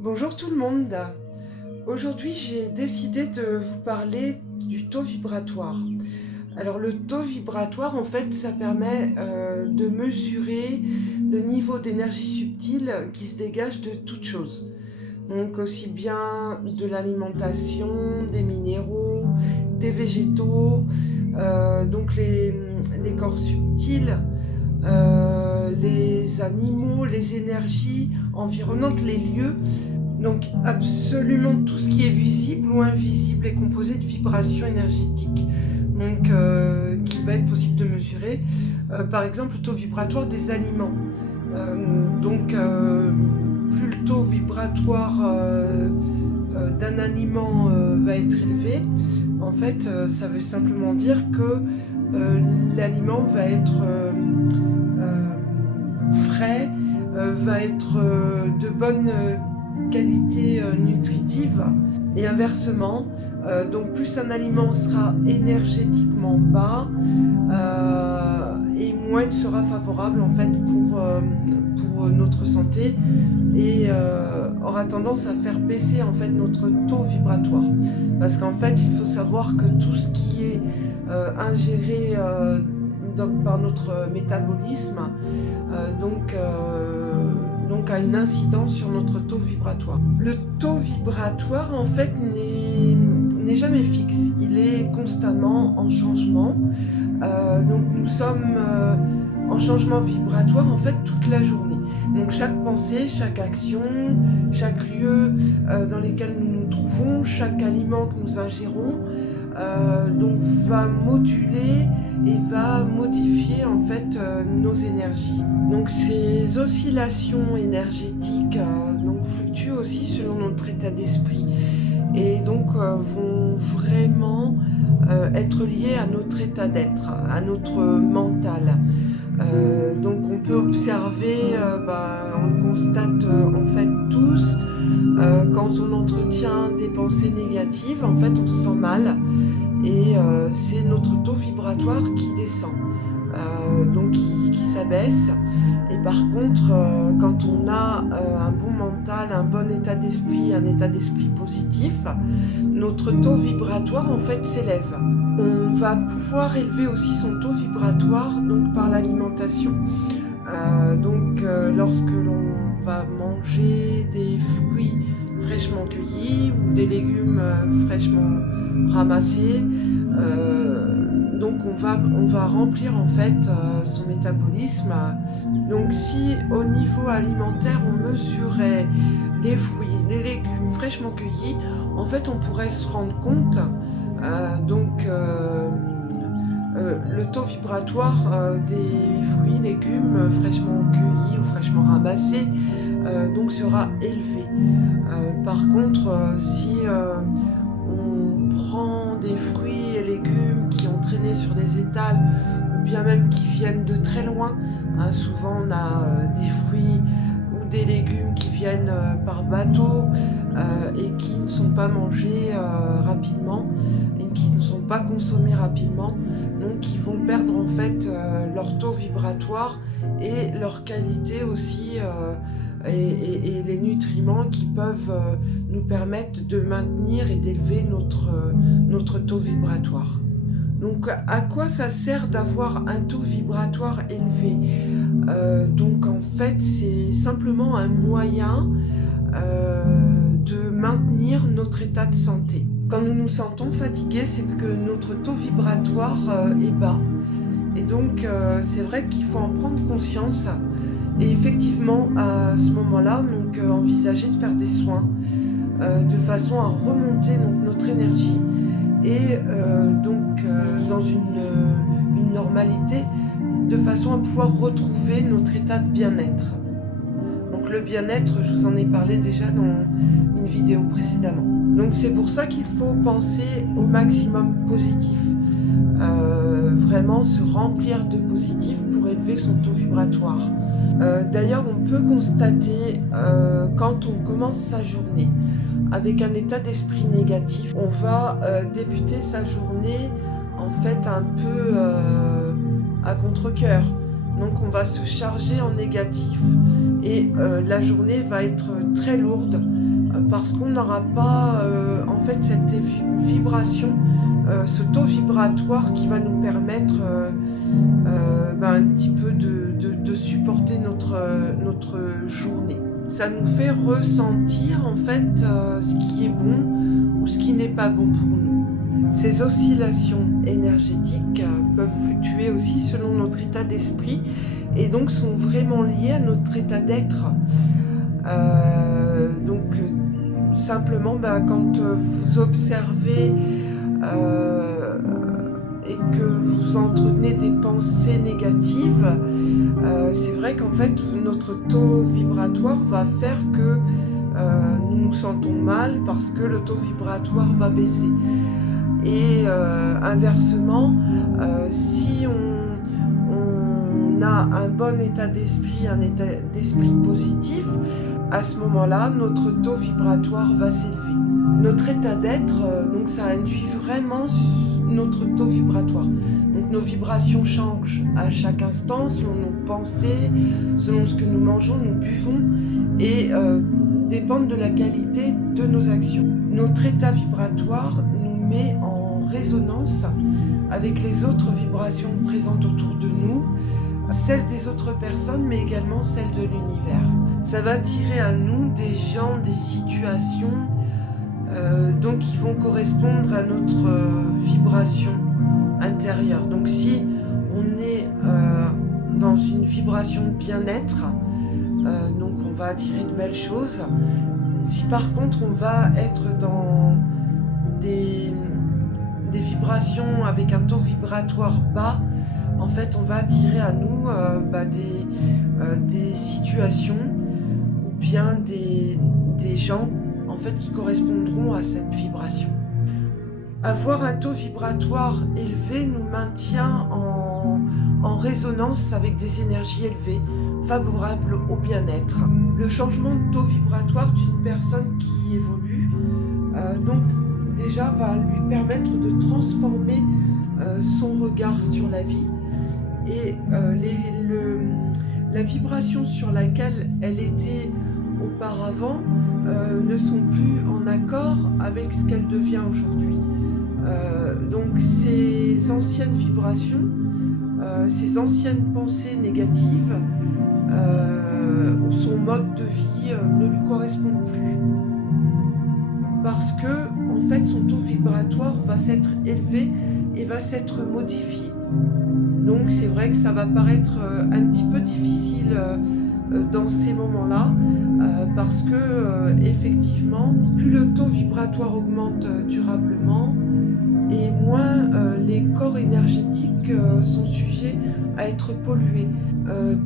Bonjour tout le monde. Aujourd'hui, j'ai décidé de vous parler du taux vibratoire. Alors le taux vibratoire, en fait, ça permet de mesurer le niveau d'énergie subtile qui se dégage de toute chose. Donc aussi bien de l'alimentation, des minéraux, des végétaux, donc les corps subtils, les animaux, les énergies environnantes, les lieux. Donc absolument tout ce qui est visible ou invisible est composé de vibrations énergétiques, donc qu'il va être possible de mesurer. Par exemple, le taux vibratoire des aliments. Plus le taux vibratoire d'un aliment va être élevé, en fait, ça veut simplement dire que l'aliment va être frais, va être de bonne qualité nutritive, et inversement, donc plus un aliment sera énergétiquement bas et moins il sera favorable en fait pour notre santé, et aura tendance à faire baisser en fait notre taux vibratoire, parce qu'en fait il faut savoir que tout ce qui est ingéré par notre métabolisme a une incidence sur notre taux vibratoire. Le taux vibratoire en fait n'est jamais fixe, il est constamment en changement. Donc nous sommes en changement vibratoire en fait toute la journée. Donc chaque pensée, chaque action, chaque lieu dans lequel nous nous trouvons, chaque aliment que nous ingérons donc va moduler et va modifier en fait nos énergies. Donc ces oscillations énergétiques donc fluctuent aussi selon notre état d'esprit, et donc vont vraiment être liées à notre état d'être, à notre mental. Donc on peut observer, on le constate en fait tous, quand on entretient des pensées négatives, en fait on se sent mal, et c'est notre taux vibratoire qui descend, donc qui s'abaisse. Et par contre, quand on a un bon mental, un bon état d'esprit, un état d'esprit positif, notre taux vibratoire en fait s'élève. On va pouvoir élever aussi son taux vibratoire donc par l'alimentation. Lorsque l'on va manger des fruits fraîchement cueillis ou des légumes fraîchement ramassés, donc on va remplir en fait son métabolisme. Donc si au niveau alimentaire on mesurait les fruits, les légumes fraîchement cueillis, en fait on pourrait se rendre compte le taux vibratoire des fruits, légumes fraîchement cueillis ou fraîchement ramassés donc sera élevé. Par contre, si on prend des fruits et légumes qui ont traîné sur des étals, ou bien même qui viennent de très loin, souvent on a des fruits ou des légumes qui viennent par bateau et qui ne sont pas mangés rapidement, et qui ne sont pas consommés rapidement, donc qui vont perdre en fait leur taux vibratoire et leur qualité aussi, et les nutriments qui peuvent nous permettre de maintenir et d'élever notre taux vibratoire. Donc à quoi ça sert d'avoir un taux vibratoire élevé? Donc en fait c'est simplement un moyen de maintenir notre état de santé. Quand nous nous sentons fatigués, c'est que notre taux vibratoire est bas. Et donc c'est vrai qu'il faut en prendre conscience, et effectivement à ce moment-là envisager de faire des soins de façon à remonter notre énergie, et dans une normalité, de façon à pouvoir retrouver notre état de bien-être. Donc le bien-être, je vous en ai parlé déjà dans une vidéo précédemment. Donc c'est pour ça qu'il faut penser au maximum positif, vraiment se remplir de positif pour élever son taux vibratoire. D'ailleurs, on peut constater quand on commence sa journée avec un état d'esprit négatif, on va débuter sa journée en fait un peu à contre-cœur. Donc on va se charger en négatif et la journée va être très lourde parce qu'on n'aura pas en fait cette vibration, ce taux vibratoire qui va nous permettre un petit peu de supporter notre journée. Ça nous fait ressentir en fait ce qui est bon ou ce qui n'est pas bon pour nous. Ces oscillations énergétiques peuvent fluctuer aussi selon notre état d'esprit et donc sont vraiment liées à notre état d'être. Simplement quand vous observez et que vous entretenez des pensées négatives, c'est vrai qu'en fait notre taux vibratoire va faire que nous nous sentons mal parce que le taux vibratoire va baisser. Et inversement, si on a un bon état d'esprit, un état d'esprit positif, à ce moment-là, notre taux vibratoire va s'élever. Notre état d'être, donc ça induit vraiment notre taux vibratoire. Donc nos vibrations changent à chaque instant, selon nos pensées, selon ce que nous mangeons, nous buvons, et dépendent de la qualité de nos actions. Notre état vibratoire nous met en résonance avec les autres vibrations présentes autour de nous, celles des autres personnes, mais également celles de l'univers. Ça va attirer à nous des gens, des situations donc qui vont correspondre à notre vibration intérieure. Donc si on est dans une vibration de bien-être, donc on va attirer de belles choses. Si par contre on va être dans des vibrations avec un taux vibratoire bas, en fait on va attirer à nous des situations ou bien des gens en fait qui correspondront à cette vibration. Avoir un taux vibratoire élevé nous maintient en résonance avec des énergies élevées, favorables au bien-être. Le changement de taux vibratoire d'une personne qui évolue, donc déjà va lui permettre de transformer son regard sur la vie et la vibration sur laquelle elle était auparavant ne sont plus en accord avec ce qu'elle devient aujourd'hui. Donc ces anciennes vibrations, ces anciennes pensées négatives ou son mode de vie ne lui correspondent plus. Parce que en fait son taux vibratoire va s'être élevé et va s'être modifié. Donc c'est vrai que ça va paraître un petit peu difficile dans ces moments-là parce que effectivement plus le taux vibratoire augmente durablement et moins les corps énergétiques sont sujets à être pollués.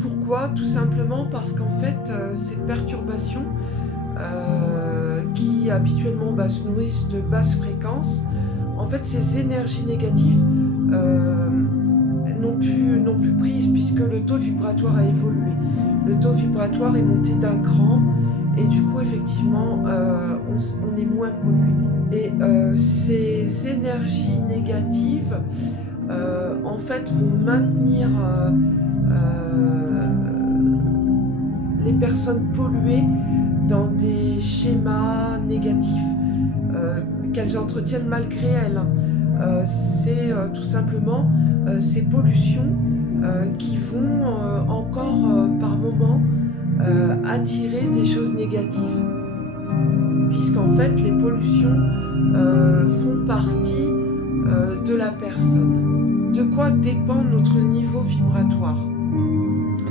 Pourquoi ? Tout simplement parce qu'en fait ces perturbations qui habituellement se nourrissent de basses fréquences, en fait ces énergies négatives n'ont plus prise puisque le taux vibratoire a évolué. Le taux vibratoire est monté d'un cran et du coup effectivement on est moins pollué. Et ces énergies négatives en fait vont maintenir les personnes polluées dans des schémas négatifs qu'elles entretiennent malgré elles. C'est tout simplement ces pollutions qui vont encore par moment attirer des choses négatives. Puisqu'en fait les pollutions font partie de la personne. De quoi dépend notre niveau vibratoire ?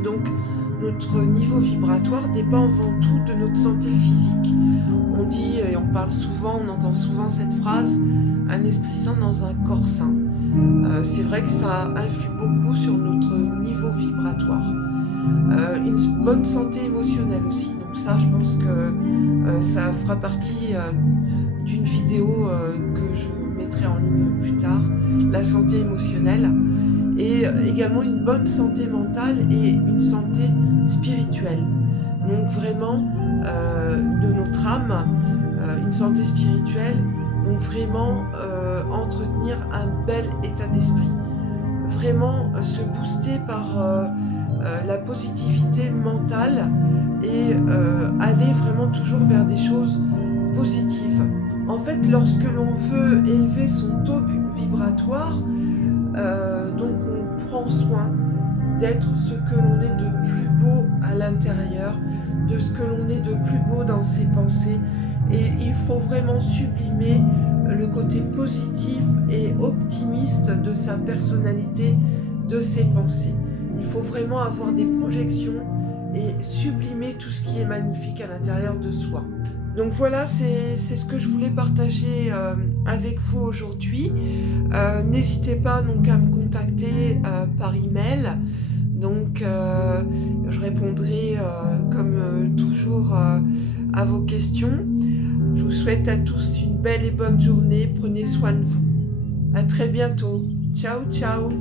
Donc notre niveau vibratoire dépend avant tout de notre santé physique. On dit et on parle souvent, on entend souvent cette phrase, un esprit sain dans un corps sain. C'est vrai que ça influe beaucoup sur notre niveau vibratoire. Une bonne santé émotionnelle aussi. Donc ça, je pense que ça fera partie d'une vidéo que je mettrai en ligne plus tard, la santé émotionnelle. Et également une bonne santé mentale et une santé spirituelle. Donc vraiment de notre âme, une santé spirituelle, donc vraiment entretenir un bel état d'esprit. Vraiment se booster par la positivité mentale et aller vraiment toujours vers des choses positives. En fait, lorsque l'on veut élever son taux vibratoire, donc on prend soin d'être ce que l'on est de plus beau à l'intérieur, de ce que l'on est de plus beau dans ses pensées. Et il faut vraiment sublimer le côté positif et optimiste de sa personnalité, de ses pensées. Il faut vraiment avoir des projections et sublimer tout ce qui est magnifique à l'intérieur de soi. Donc voilà, c'est ce que je voulais partager avec vous aujourd'hui. N'hésitez pas donc à me contacter par email. Donc je répondrai comme toujours à vos questions. Je vous souhaite à tous une belle et bonne journée. Prenez soin de vous. À très bientôt. Ciao, ciao.